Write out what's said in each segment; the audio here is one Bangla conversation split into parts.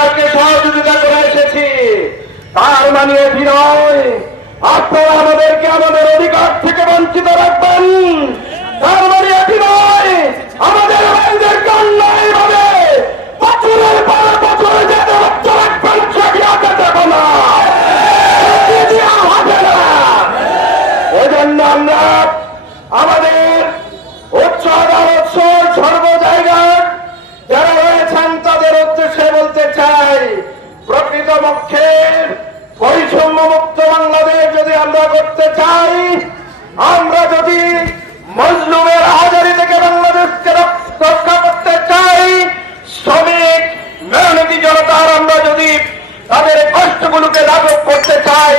সরকারকে সহযোগিতা করে এসেছি। তার মানে অভিনয় আপনারা আমাদেরকে আমাদের অধিকার থেকে বঞ্চিত রাখবেন। তার মানে অভিনয় আমাদের বছরের পর যেতে হচ্ছে রাখবেন, সেটি আগে দেব না। এজন্য আমরা আমাদের উচ্চ আদালত সর্ব জায়গায় যারা রয়েছেন প্রকৃতপক্ষে বৈষম্য মুক্ত বাংলাদেশ যদি আমরা করতে চাই, আমরা যদি মজলুমের হাজারি থেকে বাংলাদেশকে রক্ষা করতে চাই, শ্রমিক, মেহনতি জনতার আমরা যদি তাদের কষ্টগুলোকে লাঘব করতে চাই,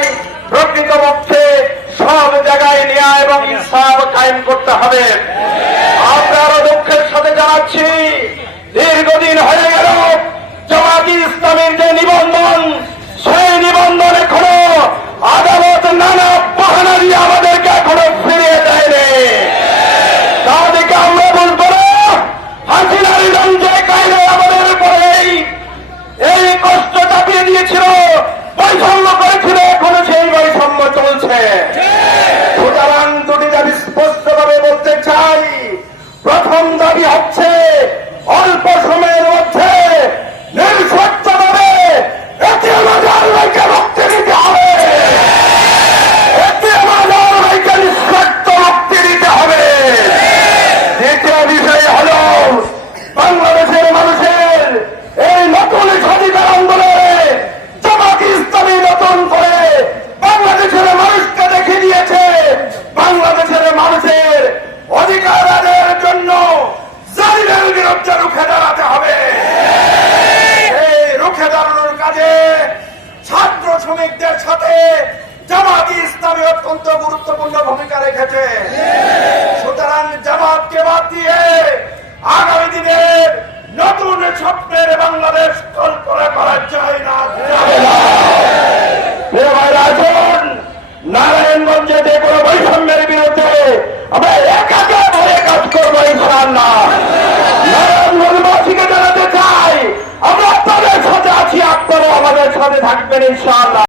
প্রকৃতপক্ষে সব জায়গায় ন্যায় এবং ইনসাফ কায়েম করতে হবে। শ্রমিকদের সাথে জামাত ইসলামী অত্যন্ত গুরুত্বপূর্ণ ভূমিকা রেখেছে। সুতরাং জামাতকে বাদ দিয়ে আগামী দিনের নতুন স্বপ্নের বাংলাদেশ কল্পনা করা যায় না। না। নারায়ণগঞ্জে যে কোনো বৈষম্যের বিরুদ্ধে আমরা একাকে ভরে কাজ করব ইনশাআল্লাহ নারায়ণগঞ্জবাসীকে জানাতে চাই, আমরা আপনাদের সাথে আছি, আপনারাও আমাদের সাথে থাকবেন, ইনশাআল্লাহ।